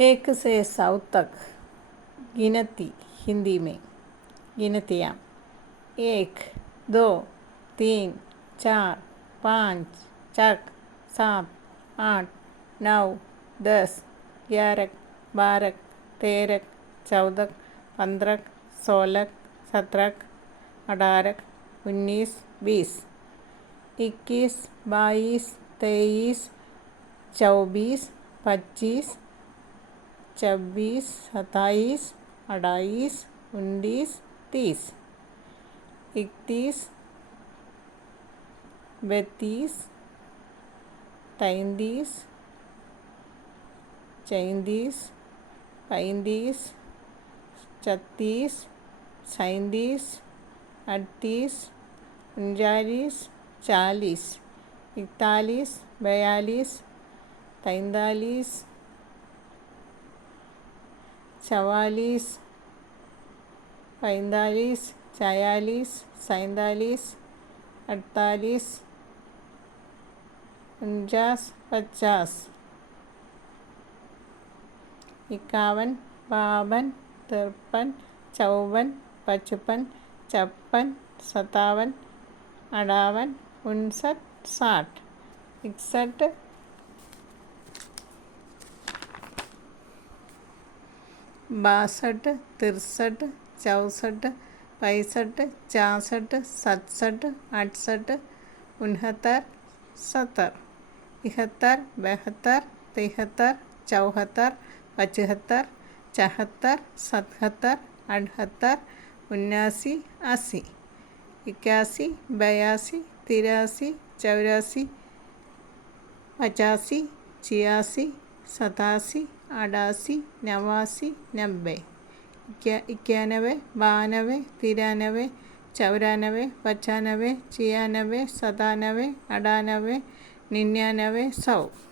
एक से 100 तक गिनती हिंदी में गिनतियाँ 1 2 3 4 5 6 7 8 9 10 11 12 13 14 15 16 17 18 19 20 21 22 23 24 25 26 27 28 19 30 31 32 33 34 35 36 37 38 39 40 41 42 43 44 45 46 47 48 49 50 51 52 53 54 55 56 57 58 59 60 61 62 63 64 65 66 67 68 69 70 71 72 73 74 75 76 77 78 79 80 81 82 83 84 85 86 87 88 89 90 91 92 93 94 95 96 97 98 99 99 100